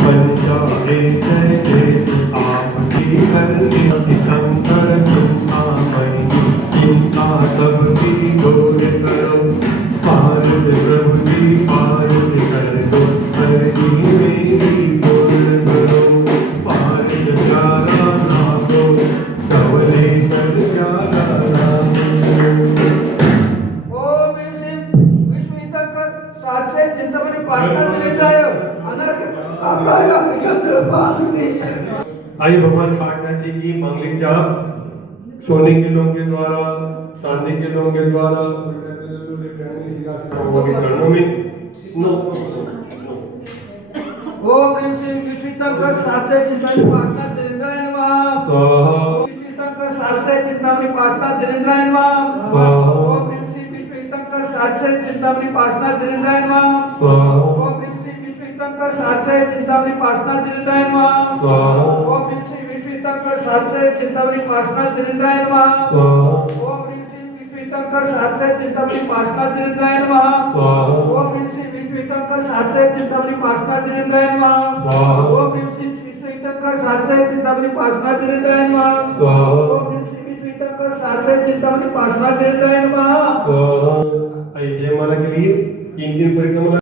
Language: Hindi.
पंचारे जय जय आपकी करनी शंकर चिंतामणि चिंता सबकी दूर करो पारुद प्रभु जी पारुद कर दो हरि मेरी बोल करो पारुद प्यारा नामो कवले पर प्यारा नामो। ओम विश्वतंकर सातशे चिंतामणी पासना निवेदाय अनार्घ्य आपकाय अर्घ्य भागते। आइए भगवान पाटनाथ जी की मंगलिक जाप सोने के लोगों के द्वारा चांदी के लोगों के द्वारा चरणों में ओम विश्वतंकर सातशे चिंतामणी पासना जिनेन्द्राय नमः। ओम विश्वतंकर सातशे चिंतामणी पासना जिनेन्द्राय नमः। ओम विश्वतंकर सातशे चिंतामणी पासना जिनेन्द्राय नमः। ओम विश्वतंकर सातशे चिंतामणी पासना जिनेन्द्राय नमः। ओम विश्वतंकर सातशे चिंतामणी पासना जिनेन्द्राय नमः। ओम विश्वतंकर सातशे चिंतामणी पासना जिनेन्द्राय नमः। ओम विश्वतंकर सातशे चिंतामणी पासना जिनेन्द्राय नमः। ओम विश्वतंकर सातशे चिंतामणी पासना जिनेन्द्राय नमः। ओम विश्वतंकर सातशे चिंतामणी पासना जिनेन्द्राय नमः। आइए जयमाला के लिए 3 दिन परिक्रमा